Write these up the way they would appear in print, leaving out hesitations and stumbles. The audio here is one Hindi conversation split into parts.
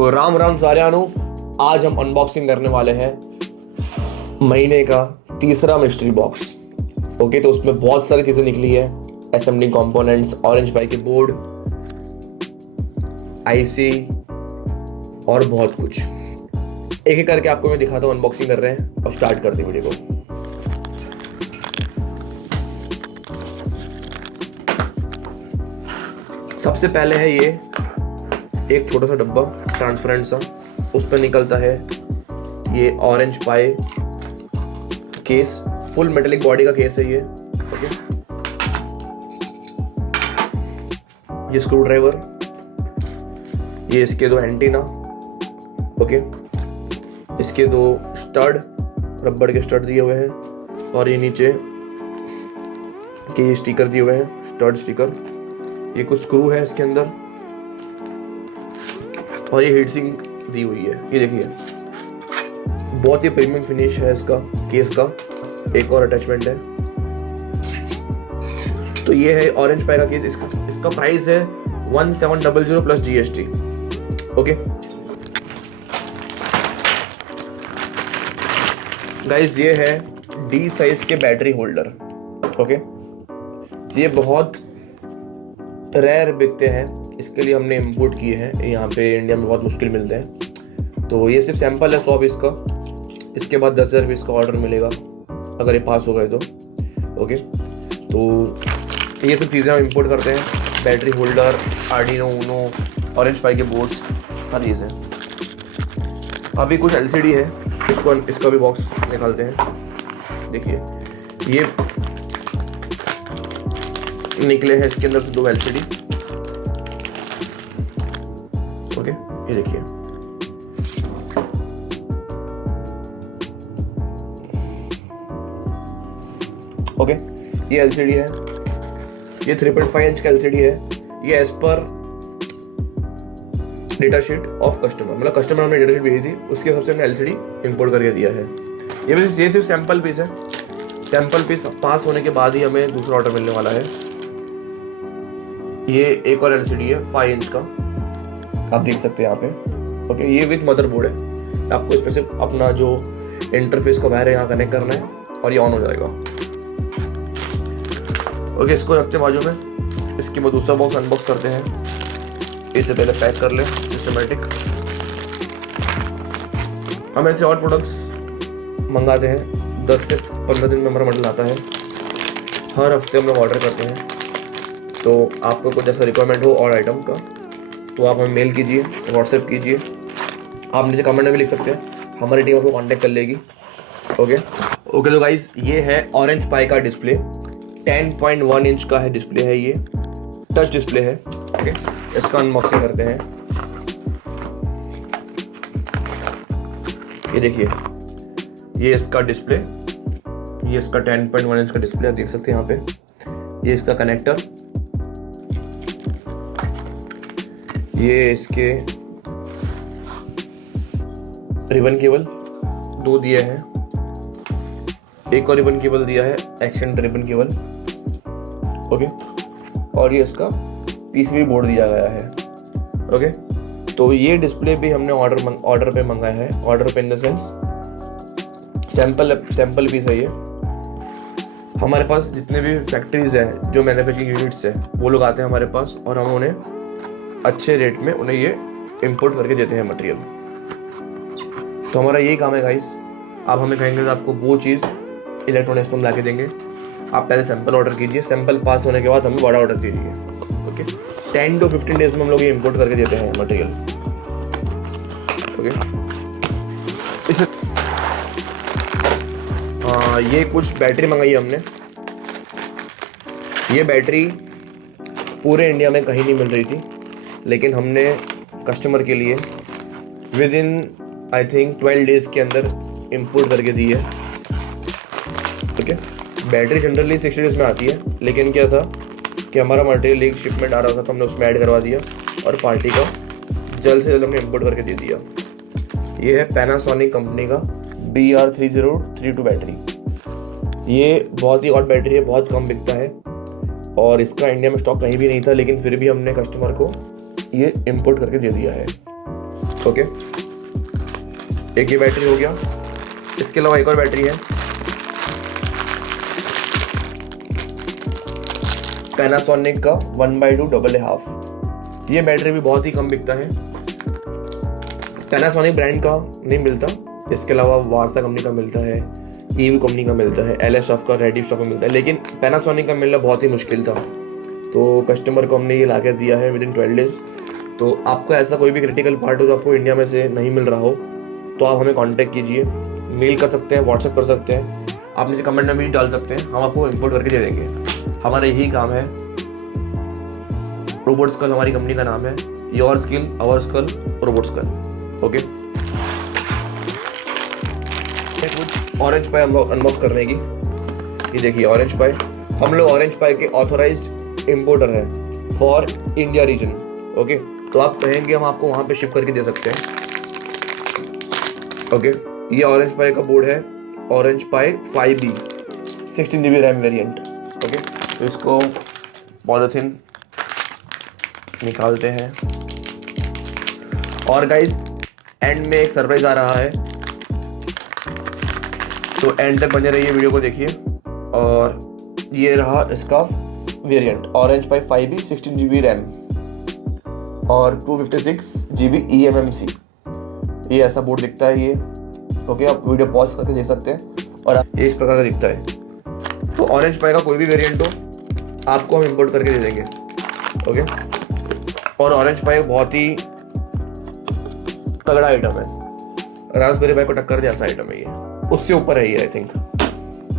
तो राम राम सारियानो, आज हम अनबॉक्सिंग करने वाले हैं महीने का तीसरा मिस्ट्री बॉक्स। ओके, तो उसमें बहुत सारी चीज़ें निकली है, असेंबलिंग कंपोनेंट्स, ऑरेंज पाई के बोर्ड, आईसी और बहुत कुछ। एक एक करके आपको मैं दिखाता हूँ, अनबॉक्सिंग कर रहे हैं और स्टार्ट करते हैं वीडियो को। सबसे पहले है ये एक छोटा सा डब्बा ट्रांसपेरेंट सा, उस पर निकलता है ये ऑरेंज पाई केस, फुल मेटेलिक बॉडी का केस है ये। ओके, ये स्क्रू ड्राइवर, ये इसके दो एंटीना, ओके, इसके दो स्टड, रबड़ के स्टड दिए हुए हैं, और ये नीचे के स्टिकर दिए हुए हैं, स्टड स्टिकर। ये कुछ स्क्रू है इसके अंदर, और ये हीट सिंक दी हुई है। ये देखिए, बहुत ही प्रीमियम फिनिश है इसका केस का। एक और अटैचमेंट है। तो ये है ऑरेंज पाई का केस। इसका प्राइस है 1700 प्लस GST। ओके गाइस, ये है D साइज के बैटरी होल्डर। ओके, ये बहुत रेयर बिकते हैं, इसके लिए हमने इंपोर्ट किए हैं। यहाँ पे इंडिया में बहुत मुश्किल मिलते हैं। तो ये सिर्फ सैंपल है 100 पीस का। इसके बाद 10,000 पीस का ऑर्डर मिलेगा अगर ये पास हो गए तो। ओके, तो ये सब चीज़ें हम इंपोर्ट करते हैं। Battery holder, Arduino Uno, Orange Pi के बोर्ड्स, हर चीज़ है। अभी कुछ LCD है, इसका भी बॉक्स निकालते हैं। देखिए, ये निकले हैं इसके अंदर से 2 LCD। ओके, ये देखिए, ओके, ये LCD है। ये 3.5 इंच का LCD है। ये एज पर डेटा शीट ऑफ कस्टमर, मतलब कस्टमर हमने डेटा शीट भेजी थी, उसके हिसाब से हमने LCD इंपोर्ट करके दिया है। ये सिर्फ सैंपल पीस है। सैंपल पीस पास होने के बाद ही हमें दूसरा ऑर्डर मिलने वाला है। ये एक और LCD है 5 इंच का, आप देख सकते हैं यहाँ पे। ओके, ये विथ मदरबोर्ड है। आपको इसमें सिर्फ अपना जो इंटरफेस का वायर है यहाँ कनेक्ट करना है और ये ऑन हो जाएगा। ओके, इसको रखते हैं बाजू में। इसके बाद दूसरा बॉक्स अनबॉक्स करते हैं। इससे पहले पैक कर लें सिस्टमेटिक। हम ऐसे और प्रोडक्ट्स मंगाते हैं, 10 से 15 दिन में हमारा मॉडल आता है। हर हफ्ते हम लोग ऑर्डर करते हैं। तो आपको कुछ जैसा रिक्वायरमेंट हो और आइटम का, तो आप हमें मेल कीजिए, व्हाट्सएप कीजिए, आप नीचे कमेंट में भी लिख सकते हैं, हमारी टीम आपको कांटेक्ट कर लेगी। ओके, तो गाइस, ये है ऑरेंज पाई का डिस्प्ले। 10.1 इंच का है डिस्प्ले है, ये टच डिस्प्ले है। ओके, इसका अनबॉक्सिंग करते हैं। ये देखिए, ये इसका डिस्प्ले, ये इसका 10.1 इंच का डिस्प्ले, आप देख सकते हैं यहाँ पे। ये इसका कनेक्टर, ये इसके रिबन केबल 2 दिए हैं। एक और रिबन केबल दिया है, एक्सटेंड रिबन केबल। ओके, और ये इसका PCB बोर्ड दिया गया है। ओके, तो ये डिस्प्ले भी हमने ऑर्डर पे मंगाया है। ऑर्डर पे in the sense sample piece है ये। हमारे पास जितने भी फैक्ट्रीज हैं, जो मैन्युफैक्चरिंग यूनिट्स है, वो लोग आते हैं हमारे पास, और हम उन्हें अच्छे रेट में उन्हें ये इंपोर्ट करके देते हैं मटेरियल। तो हमारा यही काम है गाइस। आप हमें कहेंगे तो आपको वो चीज़ इलेक्ट्रॉनिक्स को हम ला के देंगे। आप पहले सैंपल ऑर्डर कीजिए, सैंपल पास होने के बाद हमें बड़ा ऑर्डर दीजिए। ओके, 10 to 15 डेज में हम लोग ये इंपोर्ट करके देते हैं मटेरियल। ओके, इसे ये कुछ बैटरी मंगाई हमने। ये बैटरी पूरे इंडिया में कहीं नहीं मिल रही थी, लेकिन हमने कस्टमर के लिए with in I think 12 days के अंदर इंपोर्ट करके दी है। ठीक है, बैटरी जनरली 60 डेज में आती है, लेकिन क्या था कि हमारा मटेरियल एक शिपमेंट आ रहा था, तो हमने उसमें ऐड करवा दिया और पार्टी का जल्द से जल्द हमने इंपोर्ट करके दे दिया। ये है पैनासोनिक कंपनी का BR3032 बैटरी। ये बहुत ही हॉट बैटरी है, बहुत कम बिकता है और इसका इंडिया में स्टॉक कहीं भी नहीं था, लेकिन फिर भी हमने कस्टमर को ये इंपोर्ट करके दे दिया है। ओके, एक ये बैटरी हो गया। इसके अलावा एक और बैटरी है, पैनासोनिक का 1/2 AA हाफ। ये बैटरी भी बहुत ही कम बिकता है, पैनासोनिक ब्रांड का नहीं मिलता। इसके अलावा वारसा कंपनी का मिलता है, ईवी कंपनी का मिलता है, LSF का रेडी स्टॉक में मिलता है, लेकिन पैनासोनिक का मिलना बहुत ही मुश्किल था। तो कस्टमर को हमने ये ला कर दिया है विदिन 12 डेज। तो आपका ऐसा कोई भी क्रिटिकल पार्ट हो जो आपको इंडिया में से नहीं मिल रहा हो, तो आप हमें कांटेक्ट कीजिए, मेल कर सकते हैं, व्हाट्सएप कर सकते हैं, आप नीचे कमेंट में भी डाल सकते हैं, हम आपको इंपोर्ट करके दे देंगे। हमारा यही काम है। रोबोट स्कल हमारी कंपनी का नाम है, your skill our skull robot skull. Okay, कुछ ऑरेंज पाई अनबॉक्स करने की। ये देखिए ऑरेंज पाई, हम लोग ऑरेंज पाई के ऑथोराइज्ड इंपोर्टर हैं फॉर इंडिया रीजन। ओके, तो आप कहेंगे हम आपको वहां पे शिप करके दे सकते हैं। ओके, ये ऑरेंज पाई का बोर्ड है, ऑरेंज पाई 5B 16 GB RAM variant. Okay, तो इसको पॉलिथीन निकालते हैं। और गाइस एंड में एक सरप्राइज आ रहा है, तो एंड तक बने रहिए, वीडियो को देखिए। और ये रहा इसका वेरिएंट, ऑरेंज पाई 5B 16 GB रैम और 256 GB eMMC। ये ऐसा बोर्ड दिखता है ये। ओके, आप वीडियो पॉज करके देख सकते हैं, और ये इस प्रकार का दिखता है। तो ऑरेंज पाई का कोई भी वेरिएंट हो आपको हम इंपोर्ट करके दे देंगे। ओके, और ऑरेंज पाई बहुत ही तगड़ा आइटम है, रास्पबेरी पाई को टक्कर दे ऐसा आइटम है ये, उससे ऊपर है ये आई थिंक।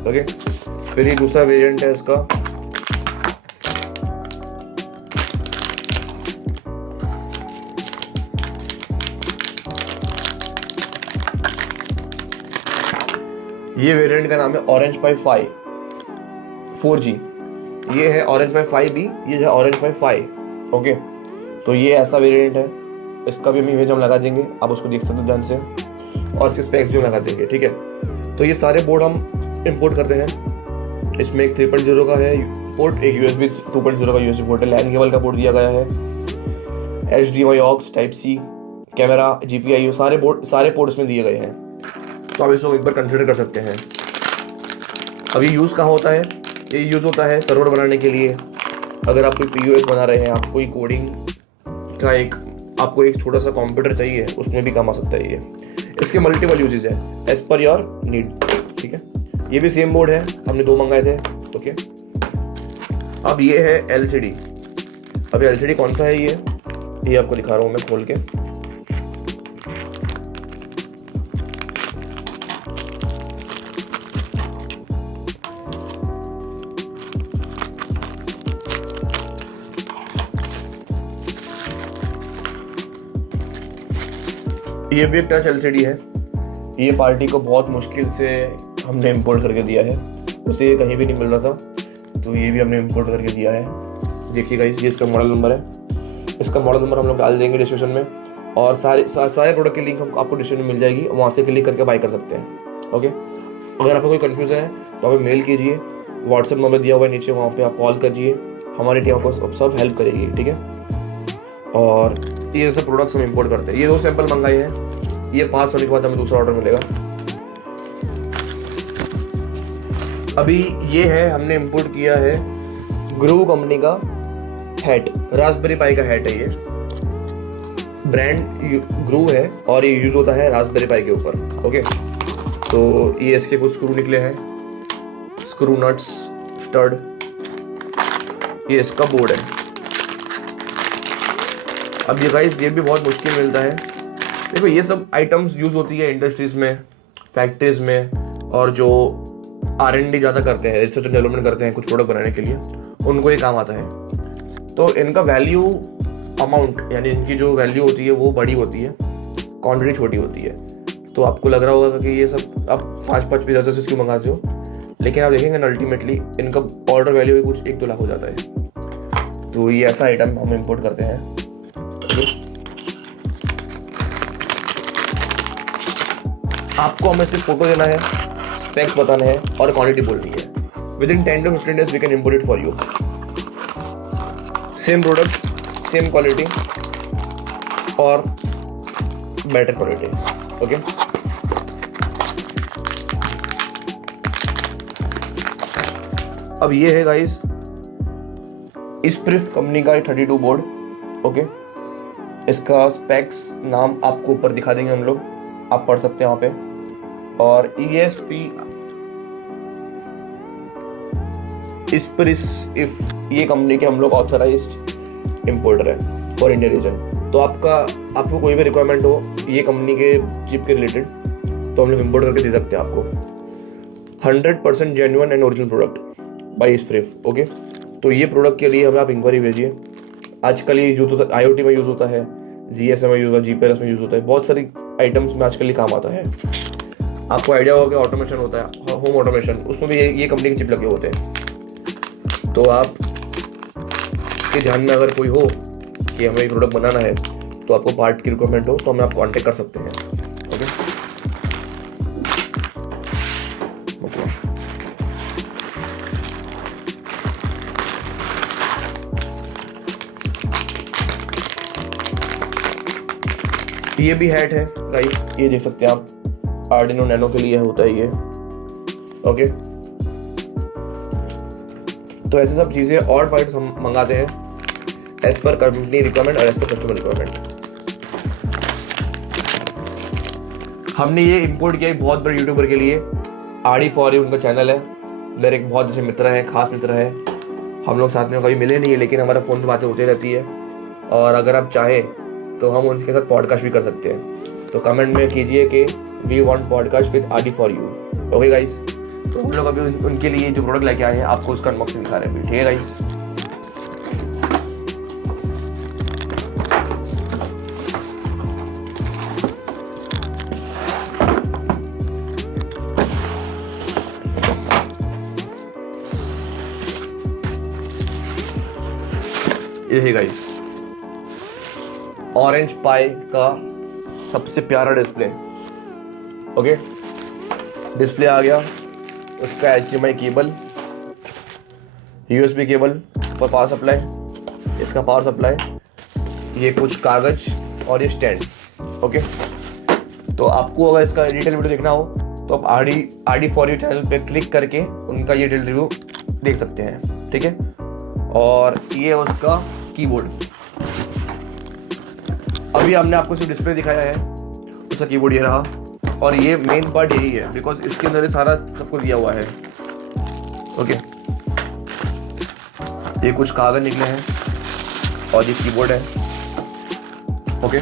ओके, फिर ये दूसरा वेरिएंट है इसका, ये वेरिएंट का नाम है ऑरेंज पाई 5 4G। ये है ऑरेंज पाई 5B, ये है ऑरेंज पाई 5। ओके, तो ये ऐसा वेरिएंट है, इसका भी इमेज हम लगा देंगे, आप उसको देख सकते हो ध्यान से, और इसके स्पेक्स भी लगा देंगे। ठीक है, तो ये सारे बोर्ड हम इंपोर्ट करते हैं। इसमें एक 3.0 का है पोर्ट, एक USB 2.0 का USB पोर्ट है, लैन केबल का पोर्ट दिया गया है, HDMI aux type C, camera, GPIO, सारे पोर्ट इसमें दिए गए हैं। तो आप इसको एक बार कंसिडर कर सकते हैं। अब ये यूज़ कहाँ होता है? ये यूज़ होता है सर्वर बनाने के लिए। अगर आप कोई POS बना रहे हैं, आप कोई कोडिंग का आपको एक छोटा सा कंप्यूटर चाहिए, उसमें भी काम आ सकता है ये। इसके मल्टीपल यूजेज है एज पर योर नीड। ठीक है, ये भी सेम बोर्ड है, हमने 2 मंगाए थे। ओके, अब ये है LCD। अब LCD कौन सा है ये आपको दिखा रहा हूँ मैं खोल के। ये भी एक टच LCD है। ये पार्टी को बहुत मुश्किल से हमने इंपोर्ट करके दिया है, उसे ये कहीं भी नहीं मिल रहा था, तो ये भी हमने इंपोर्ट करके दिया है। देखिए गाइस, ये इसका मॉडल नंबर है। इसका मॉडल नंबर हम लोग डाल देंगे डिस्क्रिप्शन में, और सारे प्रोडक्ट की लिंक आपको डिस्क्रिप्शन में मिल जाएगी, वहाँ से क्लिक करके बाय कर सकते हैं। ओके, अगर आपको कोई कन्फ्यूज़न है तो आप मेल कीजिए, व्हाट्सएप नंबर दिया हुआ है नीचे, वहाँ पर आप कॉल करिए, हमारी टीम आपको सब हेल्प करेगी। ठीक है, और ये सब प्रोडक्ट्स हम इंपोर्ट करते हैं। ये 2 सैंपल मंगाए हैं, ये पास होने के बाद हमें दूसरा ऑर्डर मिलेगा। अभी ये है, हमने इंपोर्ट किया है ग्रू कंपनी का हैट, रास्पबेरी पाई का हैट है ये, ब्रांड ग्रू है, और ये यूज होता है रास्पबेरी पाई के ऊपर। ओके, तो ये इसके कुछ स्क्रू निकले हैं, स्क्रू नट्स, स्टड, ये इसका बोर्ड है। अब ये गाइस, ये भी बहुत मुश्किल मिलता है। देखो, ये सब आइटम्स यूज़ होती है इंडस्ट्रीज़ में, फैक्ट्रीज़ में, और जो R&D ज़्यादा करते हैं, रिसर्च एंड डेवलपमेंट करते हैं कुछ प्रोडक्ट बनाने के लिए, उनको ये काम आता है। तो इनका वैल्यू अमाउंट, यानी इनकी जो वैल्यू होती है वो बड़ी होती है, क्वान्टिटी छोटी होती है। तो आपको लग रहा होगा कि ये सब आप 5-5 पीस ऐसे क्यों मंगाते हो, लेकिन आप देखेंगे अल्टीमेटली इनका ऑर्डर वैल्यू भी कुछ 1-2 लाख हो जाता है। तो ये ऐसा आइटम हम इम्पोर्ट करते हैं। आपको हमें सिर्फ फोटो देना है, स्पेक्स बताना है, और क्वांटिटी बोलनी है। Within 10 to 15 days we can import it for you. Same product, same quality, और better quality. Okay. अब ये है गाइस स्प्रिफ कंपनी का 32 बोर्ड. ओके, इसका स्पेक्स नाम आपको ऊपर दिखा देंगे हम लोग, आप पढ़ सकते हैं वहाँ पे. और ESP स्प्रिफ ये कंपनी के हम लोग ऑथराइज्ड इंपोर्टर है फॉर इंडिया रीजन. तो आपको कोई भी रिक्वायरमेंट हो ये कंपनी के चिप के रिलेटेड तो हम लोग इम्पोर्ट करके दे सकते हैं आपको. 100% genuine and original product by स्प्रिफ. ओके, तो ये प्रोडक्ट के लिए हमें आप इंक्वायरी भेजिए. आजकल ये यूज़ होता है, IoT में यूज़ होता है, GSM में यूज़ होता है, GPRS में यूज़ होता है, बहुत सारी आइटम्स में आजकल ये काम आता है. आपको आइडिया होगा कि ऑटोमेशन होता है, होम ऑटोमेशन, उसमें भी ये कंपनी के चिप लगे होते हैं. तो आप के ध्यान में अगर कोई हो कि हमें ये प्रोडक्ट बनाना है तो आपको पार्ट की रिक्वायरमेंट हो तो हमें आप कांटेक्ट कर सकते हैं. ओके, ये भी हैट है गाइस, ये देख सकते हैं आप, आर्डिनो नैनो के लिए होता है ये. ओके, तो ऐसे सब चीज़ें और पार्ट्स हम मंगाते हैं एज पर कंपनी रिक्वायरमेंट और एज पर कस्टमर रिक्वायरमेंट. हमने ये इंपोर्ट किया एक बहुत बड़े यूट्यूबर के लिए, RD4U उनका चैनल है. मेरे एक बहुत अच्छे मित्र हैं, खास मित्र है. हम लोग साथ में कभी मिले नहीं है लेकिन हमारा फ़ोन पर बातें होती रहती है. और अगर आप चाहें तो हम उनके साथ पॉडकास्ट भी कर सकते हैं. तो कमेंट में कीजिए कि we want podcast with RD4U. Okay guys, तो हम लोग अभी उनके लिए जो प्रोडक्ट लेके आए हैं आपको उसका अनबॉक्सिंग दिखा रहे हैं. ठीक है गाइस, ये है गाइस ऑरेंज पाई का सबसे प्यारा डिस्प्ले. ओके, डिस्प्ले आ गया, उसका HDMI cable, USB cable for power supply, इसका पावर सप्लाई, ये कुछ कागज और ये स्टैंड. ओके, तो आपको अगर इसका डिटेल वीडियो देखना हो तो आप RD4U चैनल पे क्लिक करके उनका ये डिटेल रिव्यू देख सकते हैं. ठीक है, और ये उसका कीबोर्ड. अभी हमने आपको सिर्फ डिस्प्ले दिखाया है, उसका कीबोर्ड ये रहा. और ये मेन पार्ट यही है बिकॉज इसके अंदर सारा सबको दिया हुआ है. ओके, ये कुछ कागज निकले हैं और ये कीबोर्ड है. ओके,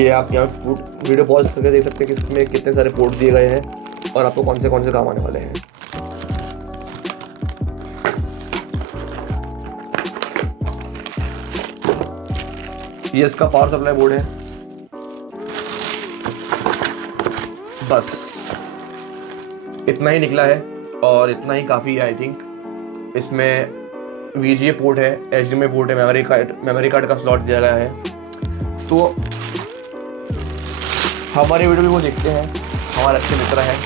ये आप यहाँ वीडियो पॉज करके देख सकते हैं कि इसमें कितने सारे पोर्ट दिए गए हैं और आपको कौन से काम आने वाले हैं. ये इसका पावर सप्लाई बोर्ड है. बस इतना ही निकला है और इतना ही काफ़ी है आई थिंक. इसमें VGA पोर्ट है, HDMI पोर्ट है, मेमोरी कार्ड का स्लॉट दिया गया है. तो हमारे वीडियो भी वो देखते हैं, हमारे अच्छे मित्र हैं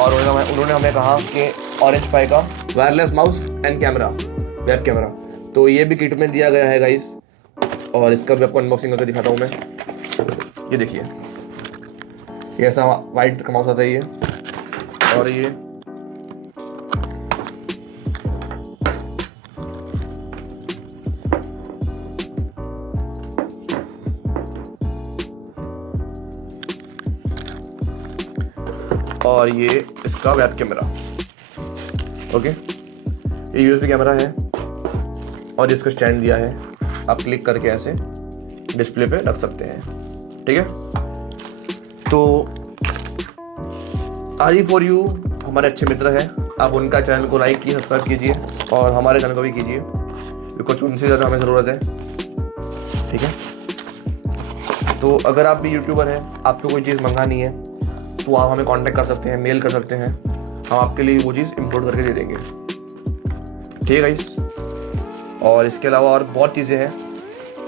और उन्होंने हमें कहा कि ऑरेंज पाई का wireless mouse and camera, web camera, तो ये भी किट में दिया गया है गाइस. और इसका भी आपको अनबॉक्सिंग करके दिखाता हूँ मैं. ये देखिए, ये ऐसा वाइट का माउस आता है ये, और ये और ये इसका वेब कैमरा. ओके, ये USB कैमरा है और इसका स्टैंड दिया है, आप क्लिक करके ऐसे डिस्प्ले पे रख सकते हैं. ठीक है, तो RD4U हमारे अच्छे मित्र हैं. आप उनका चैनल को लाइक कीजिए, सब्सक्राइब कीजिए और हमारे चैनल को भी कीजिए बिकॉज उनसे ज़्यादा हमें ज़रूरत है. ठीक है, तो अगर आप भी यूट्यूबर हैं, आपको कोई चीज़ मंगानी है तो आप हमें कांटेक्ट कर सकते हैं, मेल कर सकते हैं, हम आपके लिए वो चीज़ इंपोर्ट करके दे देंगे. ठीक है गाइस, और इसके अलावा और बहुत चीज़ें हैं.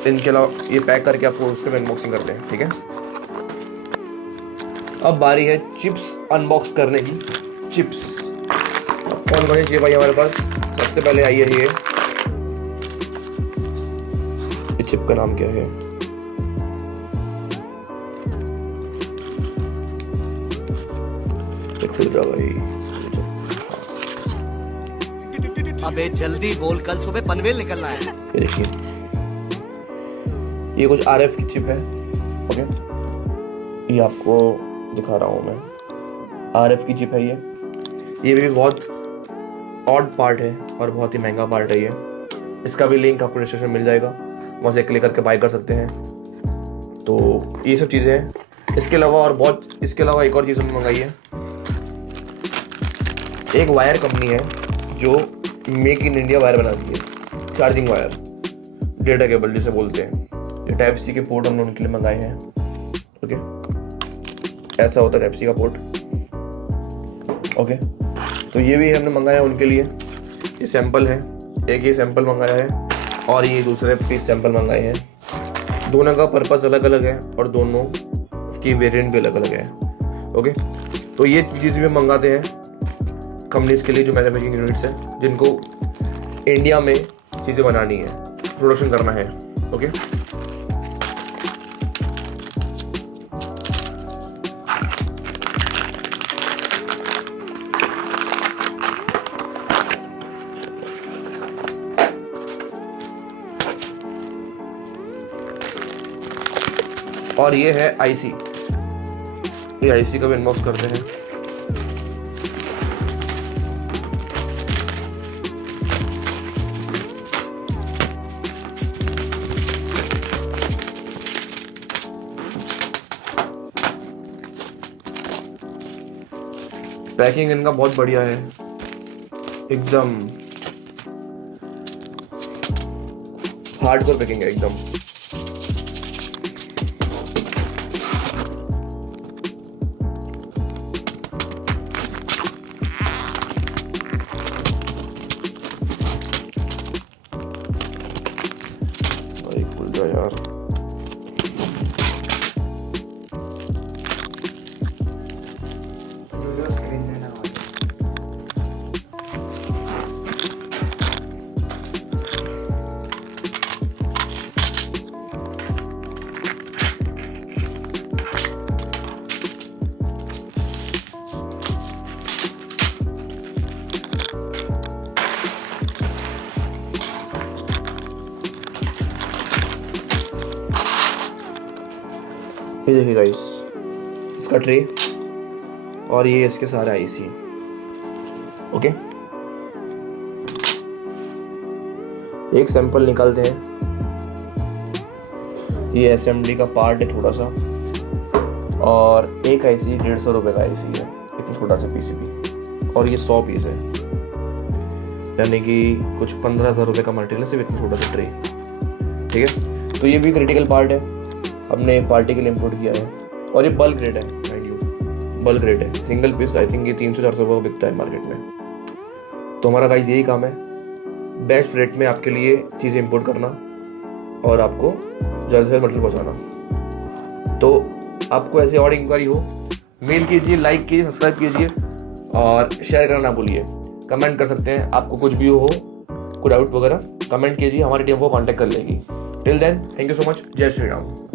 इनके अलावा ये पैक करके आपको उसके अनबॉक्सिंग करते हैं. ठीक है, अब बारी है चिप्स अनबॉक्स करने की. चिप्स कौन कौन सी चाहिए भाई हमारे पास? सबसे पहले आई है ये चिप का नाम क्या है? ये खुल जा भाई। अबे जल्दी बोल, कल सुबह पनवेल निकलना है। ये देखिए, ये कुछ RF की चिप है। ओके, ये आपको दिखा रहा हूँ मैं। RF की चिप है ये भी बहुत ऑड पार्ट है और बहुत ही महंगा पार्ट है ये। इसका भी लिंक आपको डिस्क्रिप्शन में मिल जाएगा, वहाँ से क्लिक करके बाय कर सकते हैं। तो ये सब चीज़ें हैं। इसके अलावा एक और चीज़ हमने मंगाई है। एक वायर कंपनी है जो मेक इन इंडिया वायर बनाती है, चार्जिंग वायर, डेटा केबल जिसे बोलते हैं। ये टाइप सी के पोर्ट हमने उनके लिए मंगाए हैं। ओके, ऐसा होता है टाइप सी का पोर्ट। ओके, तो ये भी हमने मंगाया उनके लिए। ये सैंपल है, एक ये सैंपल मंगाया है और ये दूसरे पीस सैंपल मंगाए हैं। दोनों का पर्पस अलग अलग है और दोनों की वेरिएंट भी अलग अलग है। ओके, तो ये चीज़ भी मंगाते हैं कंपनीज के लिए जो मैन्युफैक्चरिंग यूनिट्स है, जिनको इंडिया में चीज़ें बनानी है, प्रोडक्शन करना है। ओके, और ये है आईसी। ये आईसी का भी अनबॉक्स करते हैं। पैकिंग इनका बहुत बढ़िया है, एकदम हार्डकोर पैकिंग है एकदम। भाई खुल जा यार। ये देखिए गाइस, इसका ट्रे और ये इसके सारे आईसी। ओके, एक सैंपल निकालते हैं। ये एसएमडी का पार्ट है थोड़ा सा, और एक आईसी 150 रुपये का आईसी है, इतना छोटा सा पीसीबी, और ये 100 पीस है, यानी कि कुछ 15,000 रुपये का मटेरियल है, सिर्फ इतना छोटा सा ट्रे। ठीक है, तो ये भी क्रिटिकल पार्ट है, हमने पार्टी के लिए इम्पोर्ट किया है। और ये बल्क रेट है, माइंड यू, बल्क रेट है। सिंगल पीस आई थिंक ये 300-400 रुपये बिकता है मार्केट में। तो हमारा गाइस यही काम है, बेस्ट रेट में आपके लिए चीज़ें इंपोर्ट करना और आपको जल्द से जल्द मटेरियल पहुँचाना। तो आपको ऐसे और इंक्वायरी हो, मेल कीजिए, लाइक कीजिए, सब्सक्राइब कीजिए और शेयर करना ना भूलिए। कमेंट कर सकते हैं, आपको कुछ भी हो, कोई डाउट वगैरह कमेंट कीजिए, हमारी टीम को कांटेक्ट कर लेगी। Till then, thank you so much. जय श्री राम।